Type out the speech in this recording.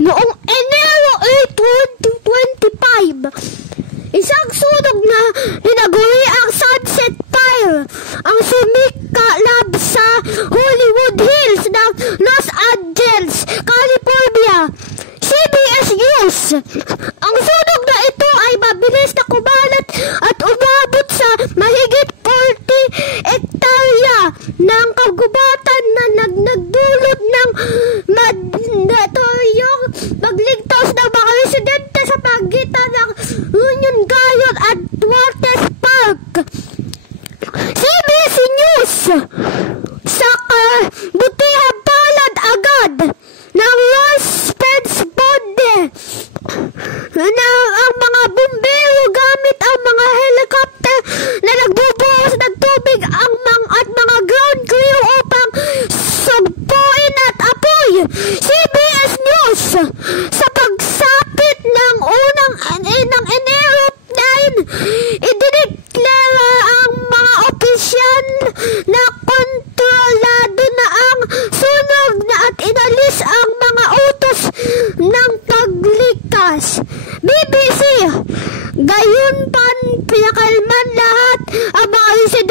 Noong Enero 8, 2025, isang sunog na hinaguri ang Sunset Fire ang sumikalab sa Hollywood Hills ng Los Angeles, California. CBS News. Ang sunog na ito ay mabilis na kumalat at umabot sa mahigit 40 ektarya ng kagubatan na nagdulot ng mandatoryong pagligtas ng mga residente sa pagitan ng Union Canyon at Waters Park. CBS News. Sa kabutihang palad agad ng Los Responde na ang mga bumbero gamit ang mga helicopter na nagbubuhos ng tubig at mga ground crew upang sugpuin at apoy. CBS News. Sa pagsapit ng Enero 9, idineklara ang mga opisyal na kontrolado na ang sunog at inalis ang mga utos ng paglikas. BBC. Gayunpan, pinakalman lahat ang mga residente